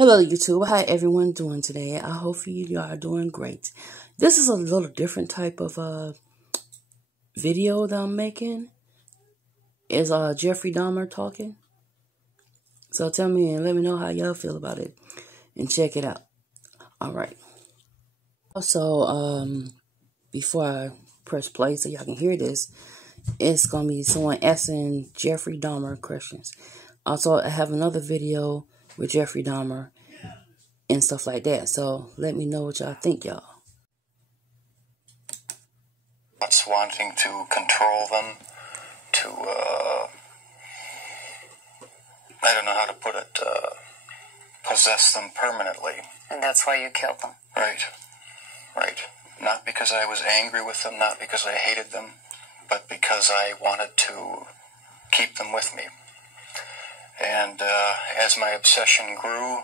Hello YouTube, how everyone doing today? I hope you are doing great. This is a little different type of video that I'm making. Is Jeffrey Dahmer talking. So tell me and let me know how y'all feel about it. And check it out. Alright. Also, before I press play so y'all can hear this, it's going to be someone asking Jeffrey Dahmer questions. Also, I have another video with Jeffrey Dahmer and stuff like that. So let me know what y'all think, y'all. What's wanting to control them, to, I don't know how to put it, possess them permanently. And that's why you killed them. Right. Not because I was angry with them, not because I hated them, but because I wanted to keep them with me. And as my obsession grew,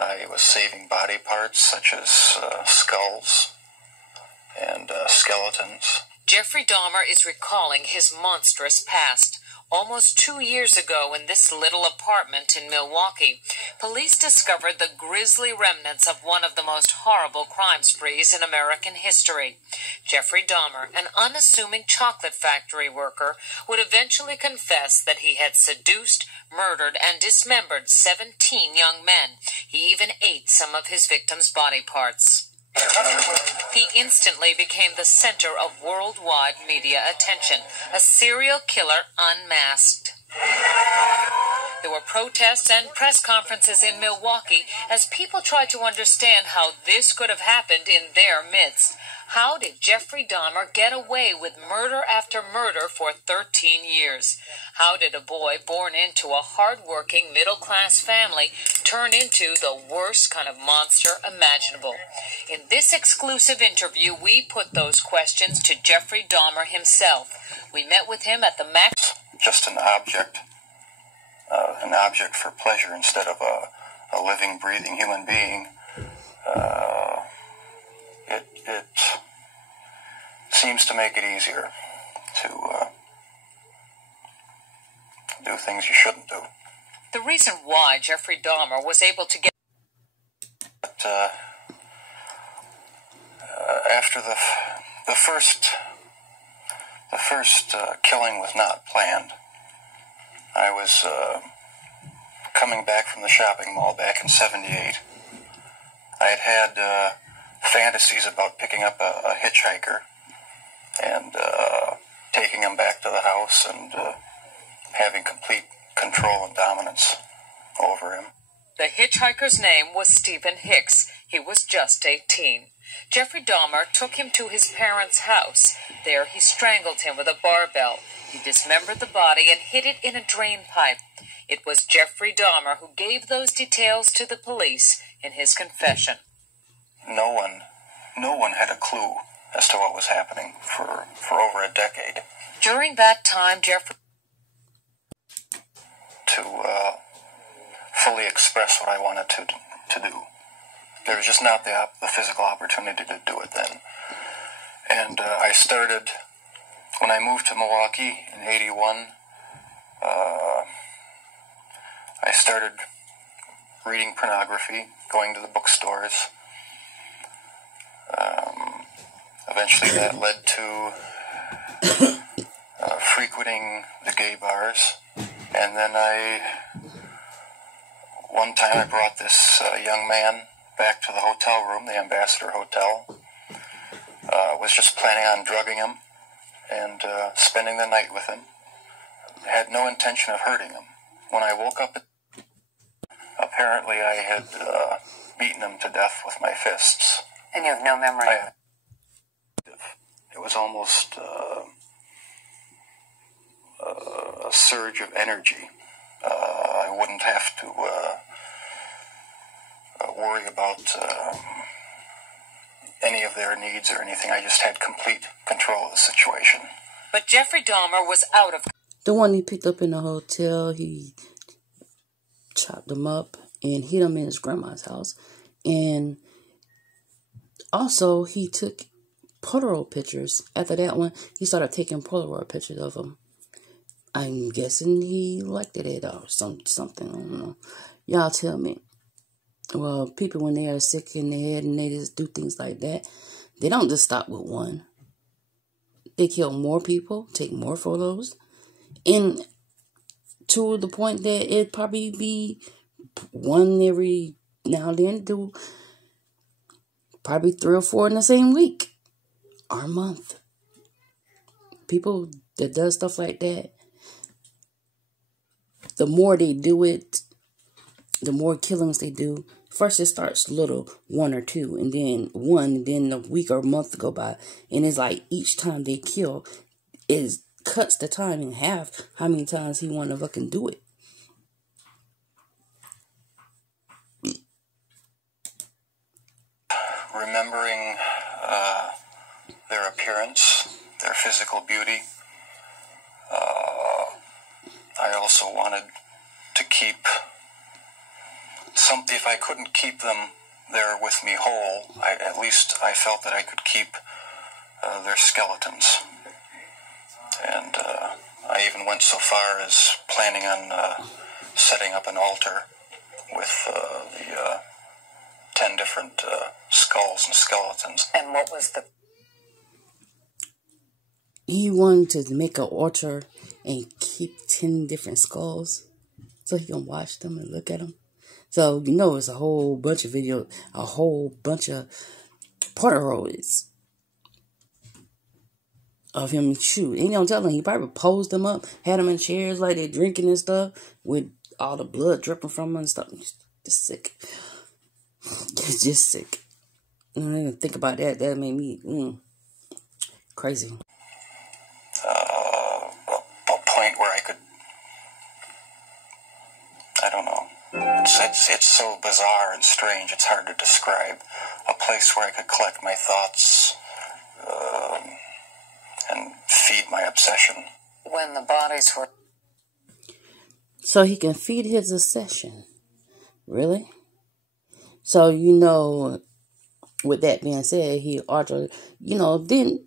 I was saving body parts such as skulls and skeletons. Jeffrey Dahmer is recalling his monstrous past. Almost 2 years ago in this little apartment in Milwaukee, police discovered the grisly remnants of one of the most horrible crime sprees in American history. Jeffrey Dahmer, an unassuming chocolate factory worker, would eventually confess that he had seduced, murdered, and dismembered 17 young men. He even ate some of his victims' body parts. He instantly became the center of worldwide media attention, a serial killer unmasked. There were protests and press conferences in Milwaukee as people tried to understand how this could have happened in their midst. How did Jeffrey Dahmer get away with murder after murder for 13 years? How did a boy born into a hard-working, middle-class family turn into the worst kind of monster imaginable? In this exclusive interview, we put those questions to Jeffrey Dahmer himself. We met with him at the Max. Just an object for pleasure instead of a living, breathing human being. It seems to make it easier to do things you shouldn't do. The reason why Jeffrey Dahmer was able to get... But, after the first killing was not planned. I was coming back from the shopping mall back in '78. I had fantasies about picking up a hitchhiker and taking him back to the house and having complete control and dominance over him. The hitchhiker's name was Stephen Hicks. He was just 18. Jeffrey Dahmer took him to his parents' house. There he strangled him with a barbell. He dismembered the body and hid it in a drain pipe. It was Jeffrey Dahmer who gave those details to the police in his confession. No one had a clue as to what was happening for over a decade. During that time, Jeffrey... to fully express what I wanted to do. There was just not the physical opportunity to do it then. And I started, when I moved to Milwaukee in '81, I started reading pornography, going to the bookstores. Eventually that led to frequenting the gay bars. And then one time I brought this young man back to the hotel room, the Ambassador Hotel. Was just planning on drugging him and spending the night with him. I had no intention of hurting him. When I woke up, apparently I had beaten him to death with my fists. And you have no memory? It was almost a surge of energy. I wouldn't have to worry about any of their needs or anything. I just had complete control of the situation. But Jeffrey Dahmer was out of... The one he picked up in the hotel, he chopped him up and hid him in his grandma's house. And also, he took Polaroid pictures. After that one, he started taking Polaroid pictures of him. I'm guessing he elected it or something. I don't know. Y'all tell me. Well, people, when they are sick in their head and they just do things like that, they don't just stop with one. They kill more people, take more photos, and to the point that it probably be one every now and then, do probably 3 or 4 in the same week or month. People that does stuff like that, the more they do it, the more killings they do. First it starts little, 1 or 2, and then 1, and then a week or a month go by, and it's like each time they kill, it cuts the time in half. How many times he want to fucking do it? Remembering their appearance, their physical beauty. I also wanted to keep something. If I couldn't keep them there with me whole, at least I felt that I could keep their skeletons. And I even went so far as planning on setting up an altar with the 10 different skulls and skeletons. And what was the... He wanted to make an altar and keep 10 different skulls so he can watch them and look at them. So, you know, it's a whole bunch of videos, a whole bunch of Polaroids of him shoot. Ain't no telling. He probably posed them up, had them in chairs like they're drinking and stuff, with all the blood dripping from them and stuff. Just sick. It's just sick. I didn't even think about that. That made me crazy. A point where I could, I don't know. It's so bizarre and strange. It's hard to describe. A place where I could collect my thoughts and feed my obsession. When the bodies were... So he can feed his obsession. Really? So, you know, with that being said, he altered, you know, then,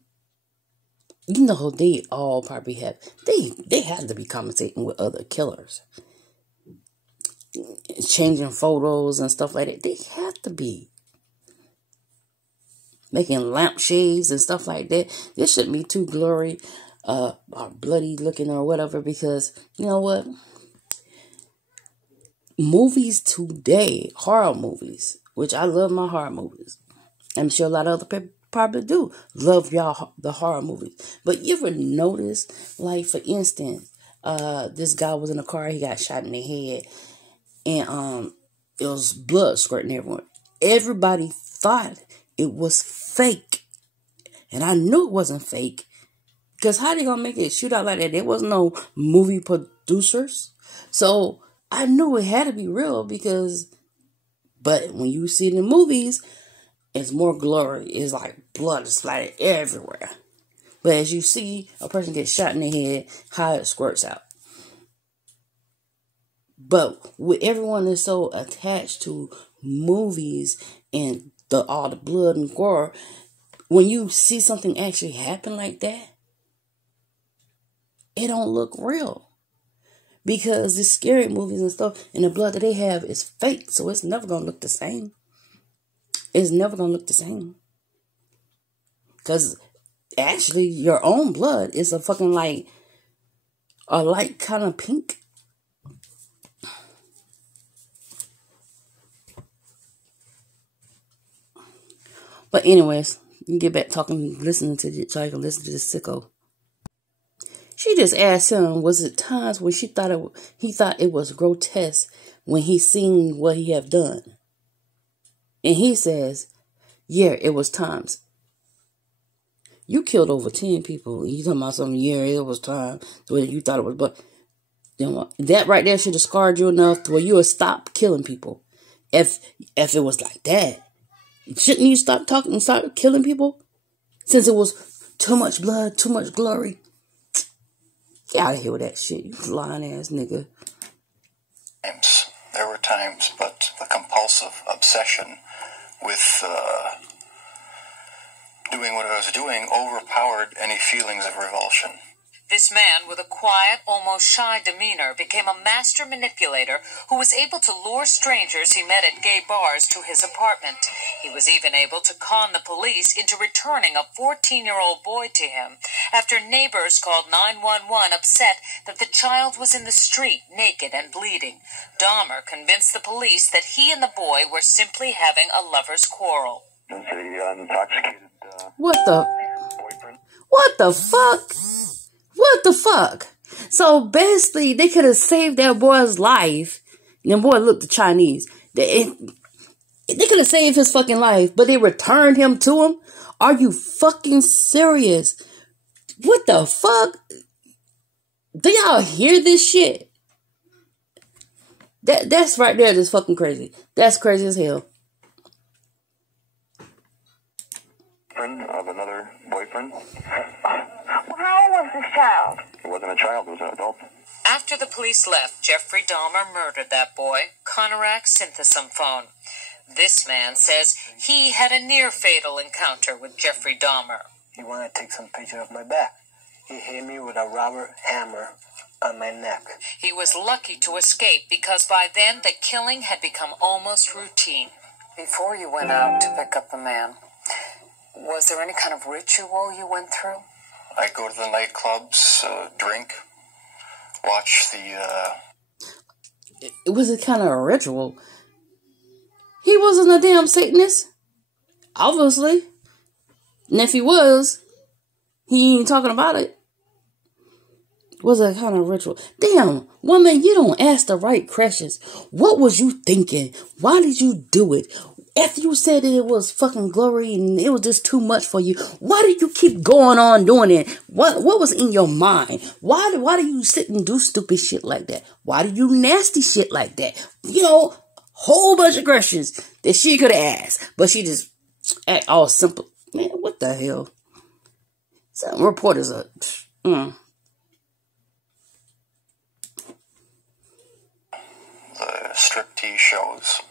you know, they all probably have, they have to be commentating with other killers. Changing photos and stuff like that. They have to be. Making lampshades and stuff like that. This shouldn't be too gory, or bloody looking or whatever, because, you know what? Movies today, horror movies, which I love my horror movies. I'm sure a lot of other people probably do love the horror movies. But you ever notice, like, for instance, this guy was in a car, he got shot in the head, and it was blood squirting everywhere. Everybody thought it was fake. And I knew it wasn't fake. Because how they gonna make it shoot out like that? There was no movie producers. So I knew it had to be real because, but when you see it in movies, it's more glory. It's like blood splattered everywhere. But as you see a person get shot in the head, how it squirts out. But with everyone that's so attached to movies and all the blood and gore, when you see something actually happen like that, it don't look real. Because the scary movies and stuff and the blood that they have is fake. So it's never going to look the same. It's never going to look the same. Because actually your own blood is a fucking like a light kind of pink. But anyways, you get back talking, listening to it, so I can listen to this sicko. She just asked him, was it times when he thought it was grotesque when he seen what he have done? And he says, yeah, it was times. You killed over 10 people. You talking about something, yeah, it was time. So you thought it was, but you know, that right there should have scarred you enough to where you would stop killing people. If it was like that. Shouldn't you stop talking and start killing people? Since it was too much blood, too much glory. Get out of here with that shit, you lying ass nigga. There were times, but the compulsive obsession with doing what I was doing overpowered any feelings of revulsion. This man with a quiet, almost shy demeanor became a master manipulator who was able to lure strangers he met at gay bars to his apartment. He was even able to con the police into returning a 14-year-old boy to him after neighbors called 911 upset that the child was in the street naked and bleeding. Dahmer convinced the police that he and the boy were simply having a lover's quarrel. What the fuck? What the fuck? So basically, they could have saved that boy's life. And the boy looked Chinese. They could have saved his fucking life, but they returned him to him? Are you fucking serious? What the fuck? Do y'all hear this shit? That's right there, just fucking crazy. That's crazy as hell. Of another boyfriend. Well, how old was this child? He wasn't a child, he was an adult. After the police left, Jeffrey Dahmer murdered that boy, Conorak Synthesomphone. This man says he had a near-fatal encounter with Jeffrey Dahmer. He wanted to take some picture of my back. He hit me with a rubber hammer on my neck. He was lucky to escape because by then the killing had become almost routine. Before you went out to pick up the man, was there any kind of ritual you went through? I'd go to the nightclubs, drink, watch the, It was a kind of a ritual. He wasn't a damn Satanist. Obviously. And if he was, he ain't talking about it. It was a kind of ritual. Damn, woman, you don't ask the right questions. What was you thinking? Why did you do it? After you said that it was fucking glory and it was just too much for you, why did you keep going on doing it? What was in your mind? Why do you sit and do stupid shit like that? Why do you nasty shit like that? You know, whole bunch of questions that she could have asked, but she just act all simple. Man, what the hell? Some reporters are... the striptease shows.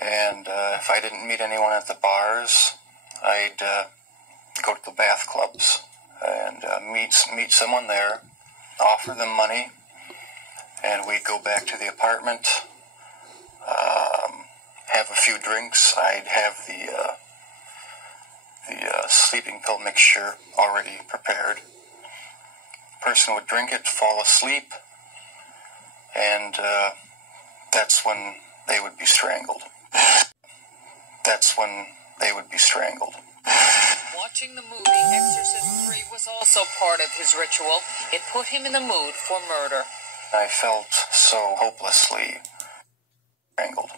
And if I didn't meet anyone at the bars, I'd go to the bath clubs and meet someone there, offer them money, and we'd go back to the apartment, have a few drinks. I'd have the sleeping pill mixture already prepared. Person would drink it, fall asleep, and that's when they would be strangled. Watching the movie Exorcist 3 was also part of his ritual. It put him in the mood for murder. I felt so hopelessly strangled.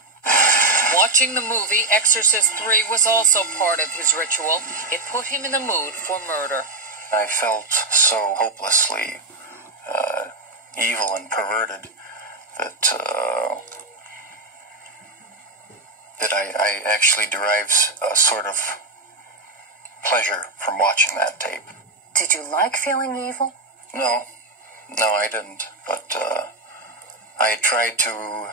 Watching the movie Exorcist 3 was also part of his ritual. It put him in the mood for murder. I felt so hopelessly evil and perverted that I actually derived a sort of pleasure from watching that tape. Did you like feeling evil? No, I didn't. But I tried to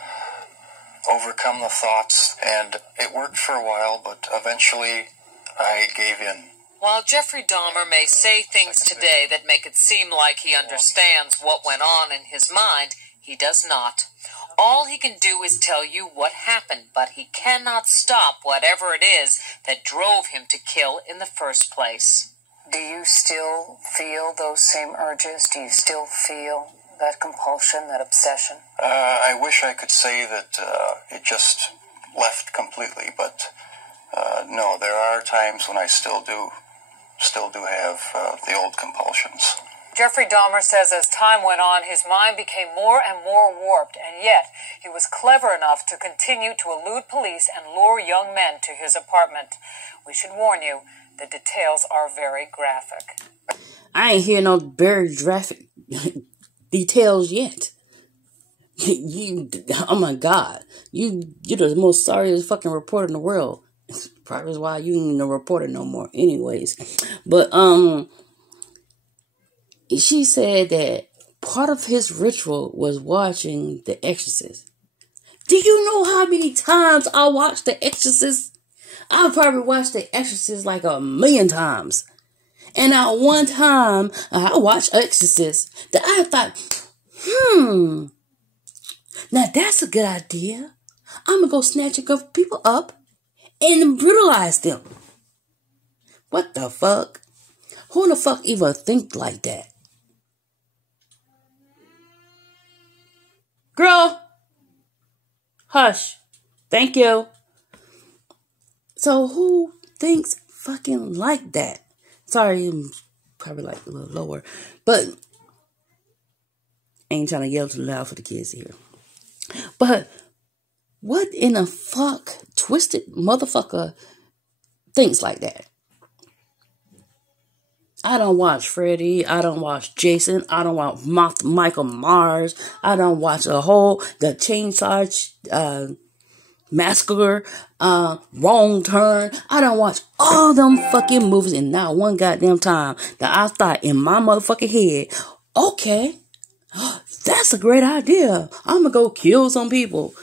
overcome the thoughts, and it worked for a while, but eventually I gave in. While Jeffrey Dahmer may say things today that make it seem like he understands what went on in his mind, he does not. All he can do is tell you what happened, but he cannot stop whatever it is that drove him to kill in the first place. Do you still feel those same urges? Do you still feel that compulsion, that obsession? I wish I could say that it just left completely, but no, there are times when I still do have the old compulsions. Jeffrey Dahmer says as time went on, his mind became more and more warped, and yet he was clever enough to continue to elude police and lure young men to his apartment. We should warn you, the details are very graphic. I ain't hear no very graphic details yet. Oh my God. You're the most sorriest fucking reporter in the world. Probably why you ain't no reporter no more anyways. But, she said that part of his ritual was watching The Exorcist. Do you know how many times I watched The Exorcist? I probably watched The Exorcist like 1,000,000 times. And at one time, I watched Exorcist, that I thought, now that's a good idea. I'm gonna go snatch a couple people up and brutalize them. What the fuck? Who the fuck even think like that? Girl, hush. Thank you. So who thinks fucking like that? Sorry, I'm probably like a little lower, but I ain't trying to yell too loud for the kids here. But what in the fuck twisted motherfucker thinks like that? I don't watch Freddy. I don't watch Jason. I don't watch Michael Myers. I don't watch the Chainsaw Massacre, Wrong Turn. I don't watch all them fucking movies, and not one goddamn time that I thought in my motherfucking head, okay, that's a great idea. I'm gonna go kill some people.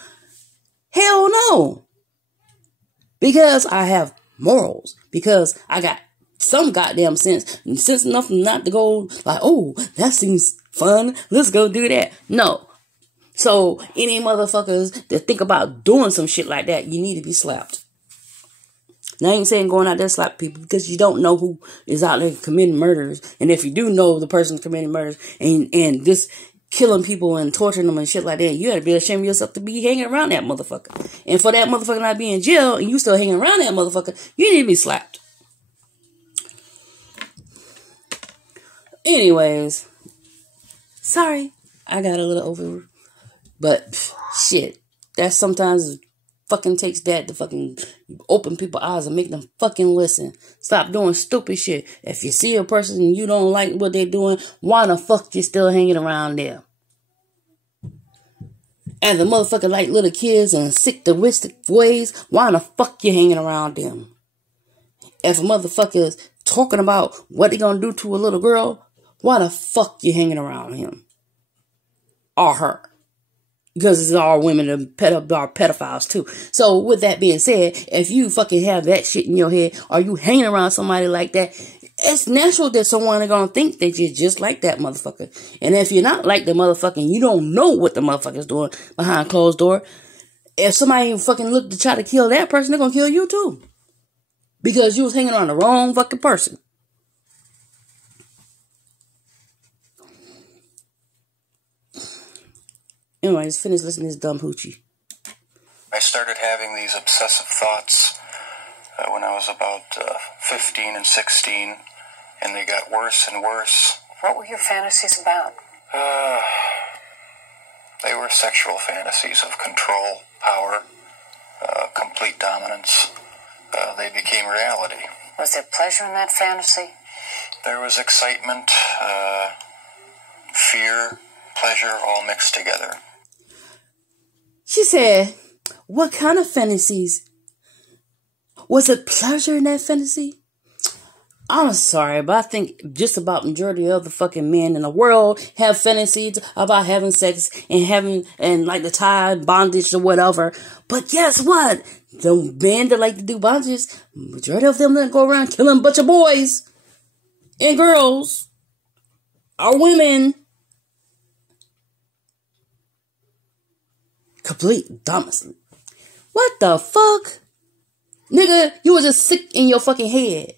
Hell no. Because I have morals. Because I got some goddamn sense. Sense enough not to go like, oh, that seems fun. Let's go do that. No. So any motherfuckers that think about doing some shit like that, you need to be slapped. Now I ain't saying going out there slap people, because you don't know who is out there committing murders. And if you do know the person committing murders and just killing people and torturing them and shit like that, you gotta be ashamed of yourself to be hanging around that motherfucker. And for that motherfucker not be in jail and you still hanging around that motherfucker, you need to be slapped. Anyways, sorry, I got a little over, but shit, that sometimes fucking takes that to fucking open people's eyes and make them fucking listen. Stop doing stupid shit. If you see a person and you don't like what they're doing, why the fuck you still hanging around there? And the motherfucker like little kids and sick twisted ways, why the fuck you hanging around them? If a motherfucker is talking about what they gonna do to a little girl, why the fuck you hanging around him? Or her? Because it's all women are pedophiles too. So with that being said, if you fucking have that shit in your head, or you hanging around somebody like that, it's natural that someone is gonna think that you're just like that motherfucker. And if you're not like the motherfucker, and you don't know what the motherfucker's doing behind closed door, if somebody fucking look to try to kill that person, they're gonna kill you too. Because you was hanging around the wrong fucking person. Anyways, finish listening to this dumb hoochie. I started having these obsessive thoughts when I was about 15 and 16, and they got worse and worse. What were your fantasies about? They were sexual fantasies of control, power, complete dominance. They became reality. Was there pleasure in that fantasy? There was excitement, fear, pleasure, all mixed together. She said, what kind of fantasies? Was it pleasure in that fantasy? I'm sorry, but I think just about the majority of the fucking men in the world have fantasies about having sex and like the tie bondage or whatever. But guess what? The men that like to do bondage, majority of them that go around killing a bunch of boys and girls or women. Complete dumbness. What the fuck? Nigga, you was just sick in your fucking head.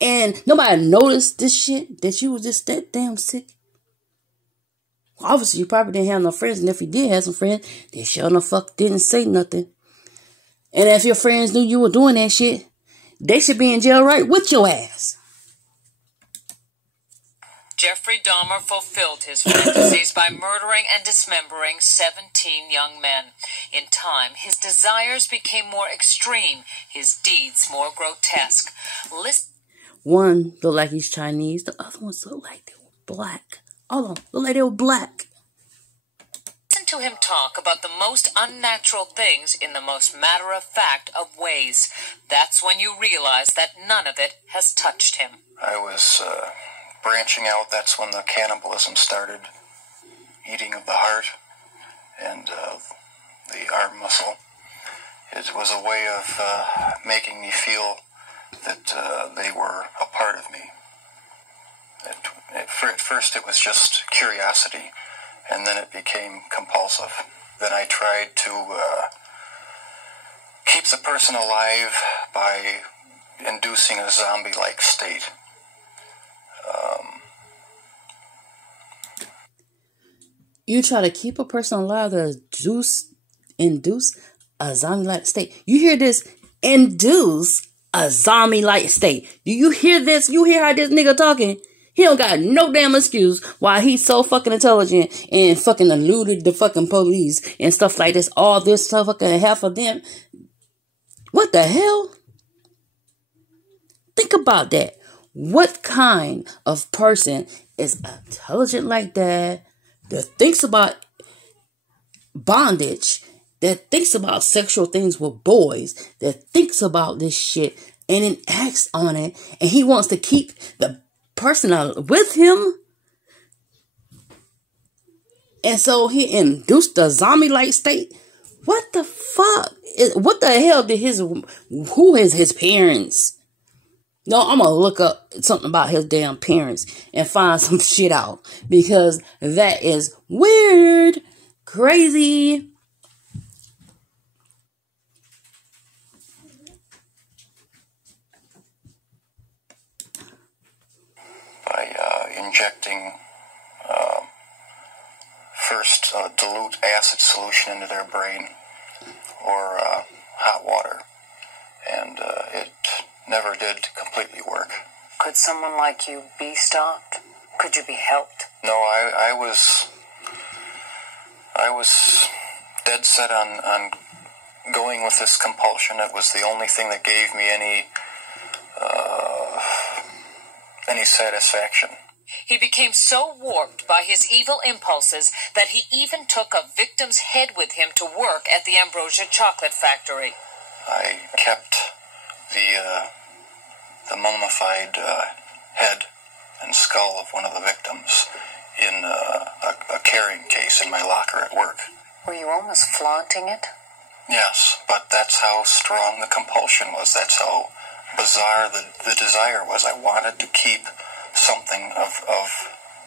And nobody noticed this shit, that you was just that damn sick. Obviously, you probably didn't have no friends. And if you did have some friends, they sure the fuck didn't say nothing. And if your friends knew you were doing that shit, they should be in jail right with your ass. Jeffrey Dahmer fulfilled his fantasies by murdering and dismembering 17 young men. In time, his desires became more extreme, his deeds more grotesque. One looked like he's Chinese, the other ones looked like they were black. All of them looked like they were black. Listen to him talk about the most unnatural things in the most matter-of-fact of ways. That's when you realize that none of it has touched him. I was branching out. That's when the cannibalism started. Eating of the heart and the arm muscle. It was a way of making me feel that they were a part of me. At first it was just curiosity, and then it became compulsive. Then I tried to keep the person alive by inducing a zombie-like state. You try to keep a person alive to induce a zombie-like state. You hear this? Induce a zombie-like state. Do you hear this? You hear how this nigga talking? He don't got no damn excuse why he's so fucking intelligent and fucking eluded the fucking police and stuff like this. All this stuff, fucking half of them. What the hell? Think about that. What kind of person is intelligent like that thinks about bondage, that thinks about sexual things with boys, that thinks about this shit and then acts on it, and he wants to keep the person out with him? And so he induced a zombie-like state? What the fuck? What the hell did who is his parents? No, I'm gonna look up something about his damn parents and find some shit out, because that is weird, crazy. By injecting first dilute acid solution into their brain, or hot water, and it never did completely work. Could someone like you be stopped? Could you be helped? No, I was dead set on going with this compulsion. It was the only thing that gave me any satisfaction. He became so warped by his evil impulses that he even took a victim's head with him to work at the Ambrosia Chocolate Factory. I kept the mummified head and skull of one of the victims in a carrying case in my locker at work. Were you almost flaunting it? Yes, but that's how strong the compulsion was. That's how bizarre the desire was. I wanted to keep something of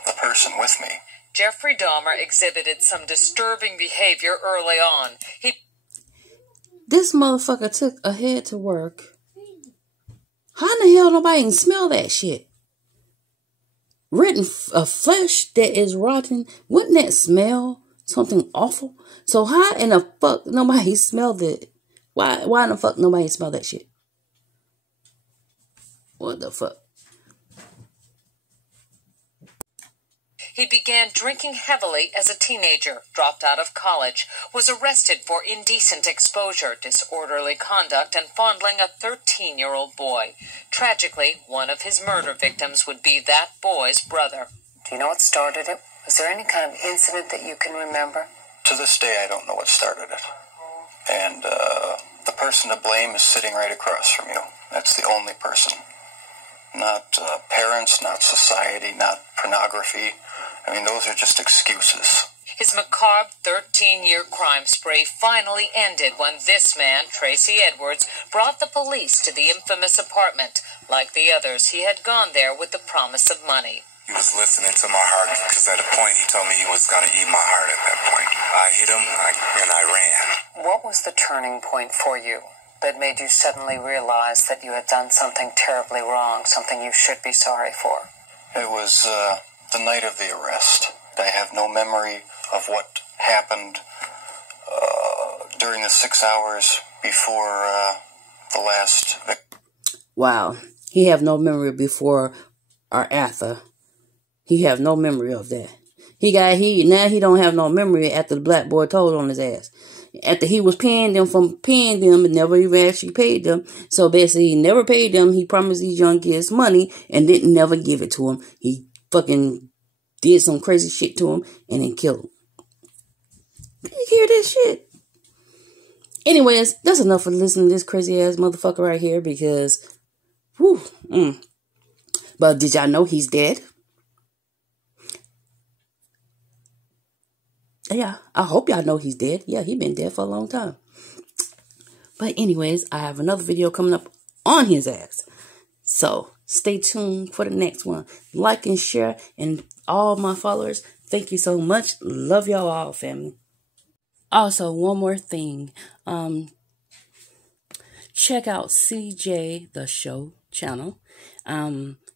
the person with me. Jeffrey Dahmer exhibited some disturbing behavior early on. This motherfucker took a head to work. How in the hell nobody can smell that shit? Written flesh that is rotten. Wouldn't that smell something awful? So how in the fuck nobody smelled it? Why in the fuck nobody smelled that shit? What the fuck? He began drinking heavily as a teenager, dropped out of college, was arrested for indecent exposure, disorderly conduct, and fondling a 13-year-old boy. Tragically, one of his murder victims would be that boy's brother. Do you know what started it? Was there any kind of incident that you can remember? To this day, I don't know what started it. And the person to blame is sitting right across from you. That's the only person. Not parents, not society, not pornography. I mean, those are just excuses. His macabre 13-year crime spree finally ended when this man, Tracy Edwards, brought the police to the infamous apartment. Like the others, he had gone there with the promise of money. He was listening to my heart, because at a point he told me he was going to eat my heart at that point. I hit him, and I ran. What was the turning point for you that made you suddenly realize that you had done something terribly wrong, something you should be sorry for? It was the night of the arrest. I have no memory of what happened during the 6 hours before the last. Wow, he have no memory before or after. He have no memory of that. Now he don't have no memory after the black boy told on his ass. After he was paying them and never even actually paid them. So basically he never paid them. He promised these young kids money and didn't never give it to them. He fucking did some crazy shit to him and then killed him. You hear this shit? Anyways, that's enough for listening to this crazy ass motherfucker right here, because But did y'all know he's dead? Yeah, I hope y'all know he's dead. Yeah, he been dead for a long time. But anyways, I have another video coming up on his ass. So stay tuned for the next one. Like and share, and all my followers, thank you so much. Love y'all all, family. Also, one more thing. Check out CJ the Show channel.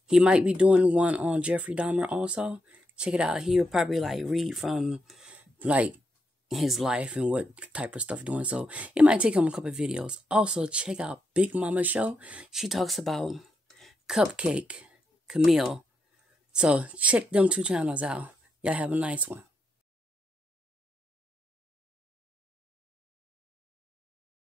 He might be doing one on Jeffrey Dahmer also. Check it out. He will probably like read from like his life and what type of stuff doing. So it might take him a couple of videos. Also, check out Big Mama Show. She talks about Cupcake, Camille. So check them two channels out. Y'all have a nice one.